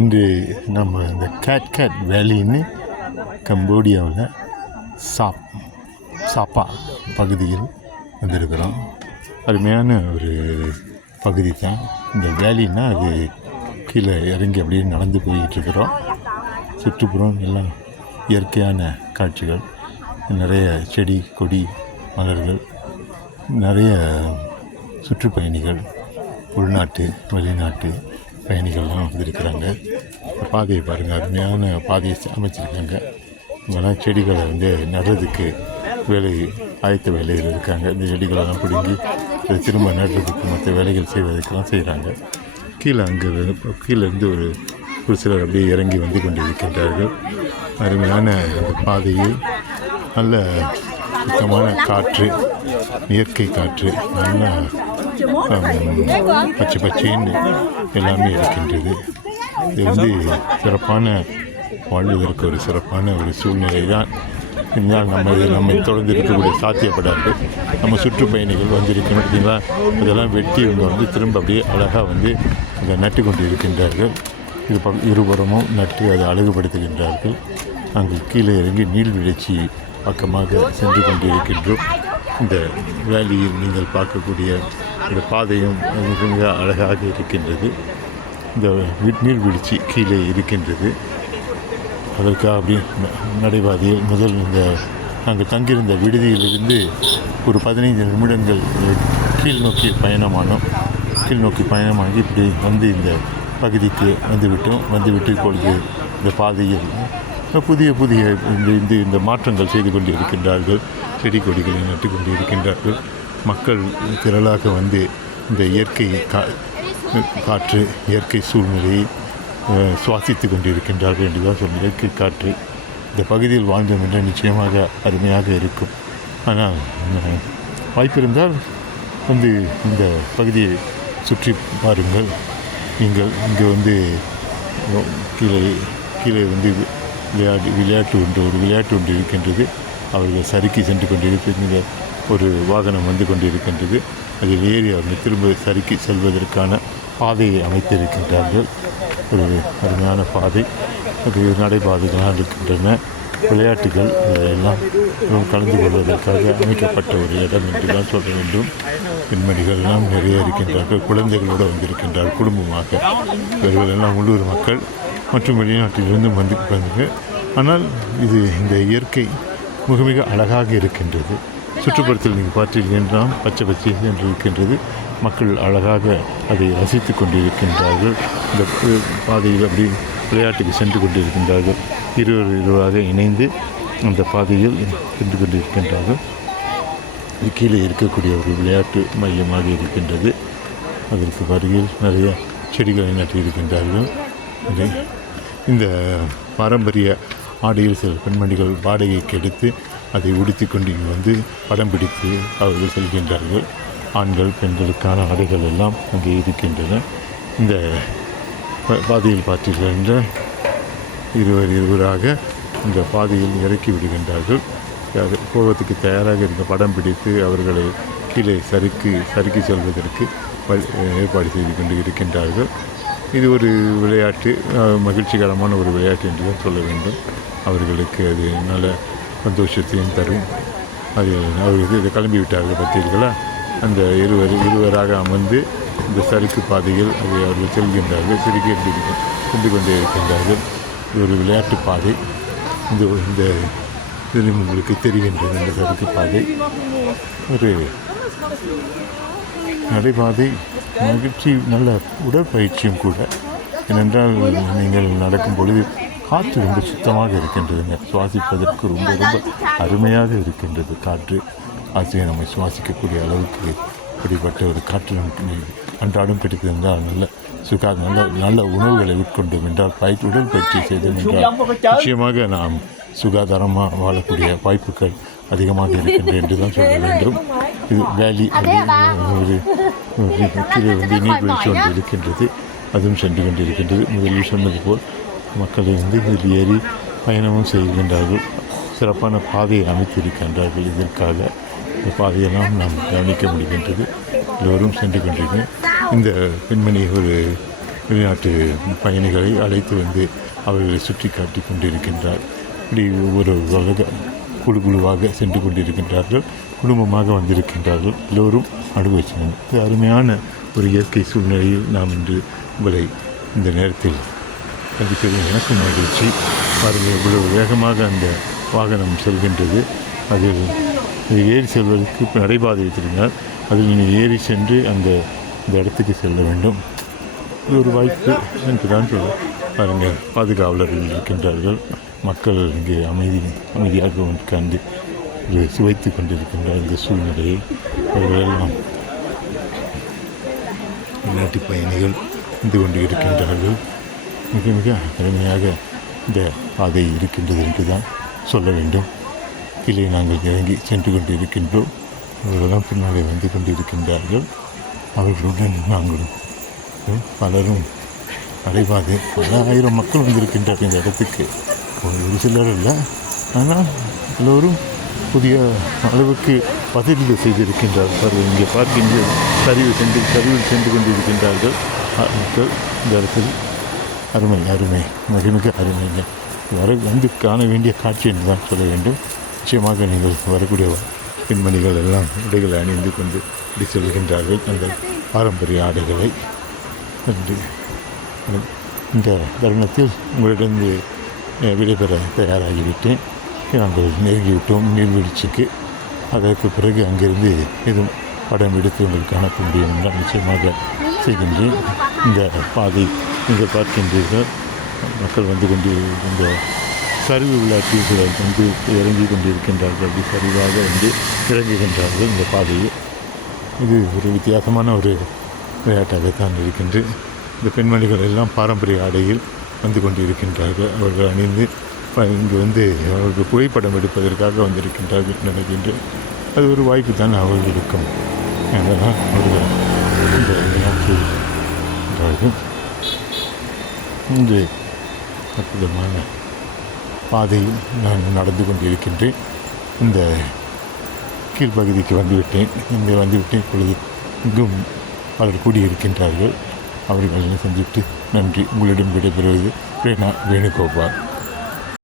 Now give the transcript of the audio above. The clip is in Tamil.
இன்று நம்ம இந்த கேட் வேலின்னு கம்போடியாவில் சாப்பா பகுதியில் வந்திருக்கிறோம். அருமையான ஒரு பகுதி தான் இந்த வேலின்னா. அது கீழே இறங்கி அப்படியே நடந்து போய்கிட்டுருக்குறோம். சுற்றுப்புறம் எல்லாம் இயற்கையான காட்சிகள், நிறைய செடி கொடி மலர்கள், நிறைய சுற்றுப்பயணிகள், உள்நாட்டு வெளிநாட்டு பயணிகள்லாம் வந்திருக்கிறாங்க. பாதையை பாருங்கள், அருமையான பாதையை அமைச்சிருக்காங்க. இங்கெல்லாம் செடிகளை நடுறதுக்கு ஆயத்த வேலையில் இருக்காங்க. இந்த செடிகளெல்லாம் பிடுங்கி அதை திரும்ப நடுறதுக்கு மற்ற வேலைகள் செய்வதற்கெல்லாம் செய்கிறாங்க. கீழேருந்து ஒரு சிலர் அப்படியே இறங்கி வந்து கொண்டிருக்கின்றார்கள். அருமையான அந்த பாதையில் நல்ல சுத்தமான காற்று, இயற்கை காற்று, நல்ல பச்சைன்னு எல்லாமே இருக்கின்றது. இது சிறப்பான வாழ்வதற்கு ஒரு சிறப்பான ஒரு சூழ்நிலை தான். இருந்தால் நம்ம தொடர்ந்து இருக்கக்கூடிய சாத்தியப்படாது. நம்ம சுற்றுப்பயணிகள் வந்திருக்கணும் பார்த்தீங்களா, அதெல்லாம் வெட்டி இவங்க திரும்ப அப்படியே அழகாக அதை நட்டு கொண்டு இருக்கின்றார்கள். இருபுறமும் நட்டு அதை அழகுபடுத்துகின்றார்கள். நாங்கள் கீழே இறங்கி நீர்வீழ்ச்சி பக்கமாக சென்று கொண்டிருக்கின்றோம். இந்த வேலியில் நீங்கள் பார்க்கக்கூடிய இந்த பாதையும் மிக அழகாக இருக்கின்றது. இந்த நீர்வீழ்ச்சி கீழே இருக்கின்றது. அதற்காக அப்படி நடைபாதையில் நாங்கள் தங்கியிருந்த விடுதியிலிருந்து ஒரு 15 நிமிடங்கள் கீழ் நோக்கி பயணமாகி இப்படி இந்த பகுதிக்கு வந்துவிட்டு இப்பொழுது இந்த பாதையில் புதிய இந்த மாற்றங்கள் செய்து கொண்டு இருக்கின்றார்கள். செடி கொடிகளை நட்டு கொண்டு இருக்கின்றார்கள். மக்கள் திரளாக இந்த இயற்கை காற்று, இயற்கை சூழ்நிலையை சுவாசித்து கொண்டு இருக்கின்றார்கள் என்று தான் சொல்லி. இயற்கை காற்று இந்த பகுதியில் வாழ்ந்தோம் என்றால் நிச்சயமாக அருமையாக இருக்கும். ஆனால் வாய்ப்பிருந்தால் இந்த பகுதியை சுற்றி பாருங்கள். நீங்கள் இங்கே கீழே விளையாட்டு ஒன்று இருக்கின்றது. அவர்கள் சறுக்கி சென்று கொண்டிருக்கின்ற ஒரு வாகனம் கொண்டிருக்கின்றது. அதில் ஏறி அவர்கள் திரும்ப சறுக்கி செல்வதற்கான பாதையை அமைத்திருக்கின்றார்கள். ஒரு அருமையான பாதை, அது நடைபாதைகளாக இருக்கின்றன. விளையாட்டுகள் எல்லாம் கலந்து கொள்வதற்காக அமைக்கப்பட்ட ஒரு இடம் என்று தான் சொல்ல வேண்டும். பெண்மணிகள்லாம் நிறைய இருக்கின்றார்கள். குழந்தைகளோடு வந்திருக்கின்றார்கள் குடும்பமாக. இவர்கள் எல்லாம் உள்ளூர் மக்கள் மற்றும் வெளிநாட்டிலிருந்தும் வந்து. ஆனால் இந்த இயற்கை மிக அழகாக இருக்கின்றது. சுற்றுப்புறத்தில் நீங்கள் பார்த்தீர்கள் பச்சை என்று இருக்கின்றது. மக்கள் அழகாக அதை ரசித்து கொண்டிருக்கின்றார்கள். இந்த பாதையில் அப்படி விளையாட்டுக்கு சென்று கொண்டிருக்கின்றார்கள். இருவராக இணைந்து அந்த பாதையில் சென்று கொண்டிருக்கின்றார்கள். இது கீழே இருக்கக்கூடிய ஒரு விளையாட்டு மையமாக இருக்கின்றது. அதற்கு அருகில் நிறைய செடிகளை நட்டிருக்கின்றார்கள். இந்த பாரம்பரிய ஆடையில் சில பெண்மணிகள் வாடகைக்கு எடுத்து அதை உடுத்தி கொண்டு படம் பிடித்து அவர்கள் செல்கின்றார்கள். ஆண்கள் பெண்களுக்கான ஆடைகள் எல்லாம் அங்கே இருக்கின்றன. இந்த பாதையில் பார்த்தீர்கள் இருவராக இந்த பாதையில் இறக்கி விடுகின்றார்கள். போவதற்கு தயாராக இருக்க படம் பிடித்து அவர்களை கீழே சறுக்கி செல்வதற்கு ஏற்பாடு செய்து கொண்டு இருக்கின்றார்கள். இது ஒரு விளையாட்டு, மகிழ்ச்சிகரமான ஒரு விளையாட்டு என்று தான் சொல்ல வேண்டும். அவர்களுக்கு அது நல்ல சந்தோஷத்தையும் தரும். அவர்களுக்கு இதை கிளம்பி விட்டார்கள் பார்த்தீர்களா. அந்த இருவராக அமர்ந்து இந்த சறுக்கு பாதையில் அவர்கள் செல்கின்றார்கள். சென்று கொண்டே இருக்கின்றார்கள். இது ஒரு விளையாட்டு பாதை. இந்த இதில் உங்களுக்கு தெரிகின்றது. இந்த சறுக்கு பாதை ஒரு நடைபாதை, மகிழ்ச்சி, நல்ல உடற்பயிற்சியும் கூட. ஏனென்றால் நீங்கள் நடக்கும் பொழுது காற்று ரொம்ப சுத்தமாக இருக்கின்றதுங்க. சுவாசிப்பதற்கு ரொம்ப அருமையாக இருக்கின்றது காற்று. ஆசிரியர் நம்மை சுவாசிக்கக்கூடிய அளவுக்கு இப்படிப்பட்ட ஒரு காற்று நமக்கு அன்றாடம் கிடைத்திருந்தால் நல்ல உணவுகளை உட்கொண்டோம் என்றால் உடற்பயிற்சி செய்தோம் என்றால் நிச்சயமாக நாம் சுகாதாரமாக வாழக்கூடிய வாய்ப்புகள் அதிகமாக இருக்கின்றன என்று தான் சொல்ல வேண்டும். இது வேலி ஒரு கீழே நீர்வீழ்ச்சி ஒன்று இருக்கின்றது. அதுவும் சென்று கொண்டிருக்கின்றது. முதலில் சொன்னது போல் மக்களை இதில் ஏறி பயணமும் செய்கின்றார்கள். சிறப்பான பாதையை அமைத்திருக்கின்றார்கள். இதற்காக இந்த பாதையெல்லாம் நாம் கவனிக்க முடிகின்றது. எல்லோரும் சென்று கொண்டிருக்கிறேன். இந்த பெண்மணி ஒரு வெளிநாட்டு பயணிகளை அழைத்து வந்து அவர்களை சுற்றி காட்டி கொண்டிருக்கின்றார். இப்படி ஒவ்வொரு குழுவாக சென்று கொண்டிருக்கின்றார்கள். குடும்பமாக வந்திருக்கின்றார்கள். எல்லோரும் அனுபவிச்சினாங்க. இது அருமையான ஒரு இயற்கை சூழ்நிலையில் நாம் இன்று உங்களை இந்த நேரத்தில் சந்திப்பது எனக்கும் மகிழ்ச்சி. பாருங்கள், இவ்வளவு வேகமாக அந்த வாகனம் செல்கின்றது. அதில் ஏறி செல்வதற்கு நடைபாதை வைத்திருந்தால் அதில் நீங்கள் ஏறி சென்று இந்த இடத்துக்கு செல்ல வேண்டும். இது ஒரு வாய்ப்பு என்று தான் சொல்ல. பாருங்கள், பாதுகாவலர்கள் இருக்கின்றார்கள். மக்கள் இங்கே அமைதியாக உட்கார்ந்து சுவைத்து கொண்டிருக்கின்ற இந்த சூழ்நிலையை அவர்களெல்லாம் வெளிநாட்டு பயணிகள் வந்து கொண்டு இருக்கின்றார்கள். மிக மிக அருமையாக இந்த பாதை இருக்கின்றது என்று தான் சொல்ல வேண்டும். கீழே நாங்கள் இறங்கி சென்று கொண்டு இருக்கின்றோம். அவர்களெல்லாம் பின்னாலே வந்து கொண்டு இருக்கின்றார்கள். அவர்களுடன் நாங்களும் பலரும் நடைபாதை பல ஆயிரம் மக்கள் வந்திருக்கின்றார்கள் இந்த இடத்துக்கு. ஒரு சிலர் இல்லை, ஆனால் எல்லோரும் புதிய அளவுக்கு வசதிகள் செய்திருக்கின்றார்கள். இங்கே பார்க்கின்ற சரிவில் சென்று கொண்டிருக்கின்றார்கள் மக்கள். இந்த இடத்தில் அருமை மிக அருமை. வந்து காண வேண்டிய காட்சி என்று தான் சொல்ல வேண்டும். நிச்சயமாக நீங்கள் வரக்கூடிய பெண்மணிகள் எல்லாம் உடைகளை அணிந்து கொண்டு இப்படி செல்கின்றார்கள். அந்த பாரம்பரிய ஆடைகளை என்று இந்த தருணத்தில் உங்களிடம் விடைபெற தயாராகிவிட்டேன். நாங்கள் நெருங்கிவிட்டோம் நீர்வீழ்ச்சிக்கு. அதற்கு பிறகு அங்கிருந்து எதுவும் படம் எடுத்து உங்களுக்கு அனுப்ப முடியும் என்றால் நிச்சயமாக செய்கின்றேன். இந்த பாதை நீங்கள் பார்க்கின்றீர்கள். மக்கள் வந்து கொண்டு இந்த சரிவு விளையாட்டுகளை வந்து இறங்கி கொண்டிருக்கின்றார்கள். அப்படி சரிவாக வந்து இறங்குகின்றார்கள் இந்த பாதையில். இது ஒரு வித்தியாசமான ஒரு விளையாட்டாகத்தான் இருக்கின்றது. இந்த பெண்மணிகள் எல்லாம் பாரம்பரிய ஆடையில் வந்து கொண்டு இருக்கின்றார்கள். அவர்கள் அணிந்து இங்கு வந்து அவர்கள் புகைப்படம் எடுப்பதற்காக வந்திருக்கின்றார்கள் நினைக்கின்றேன். அது ஒரு வாய்ப்பு தான் அவர்களுக்கும். அதனால் அவர்கள் இந்த விளையாட்டுகிறார்கள். இன்று அற்புதமான பாதையில் நான் நடந்து கொண்டிருக்கின்றேன். இந்த கீழ்ப்பகுதிக்கு வந்துவிட்டேன். இங்கே வந்துவிட்டேன். இப்பொழுது இங்கும் பலர் கூடியிருக்கின்றார்கள். அவர்களை சந்தித்து நன்றி. உங்களிடம் விடைபெறுவது வேணுகோபால்.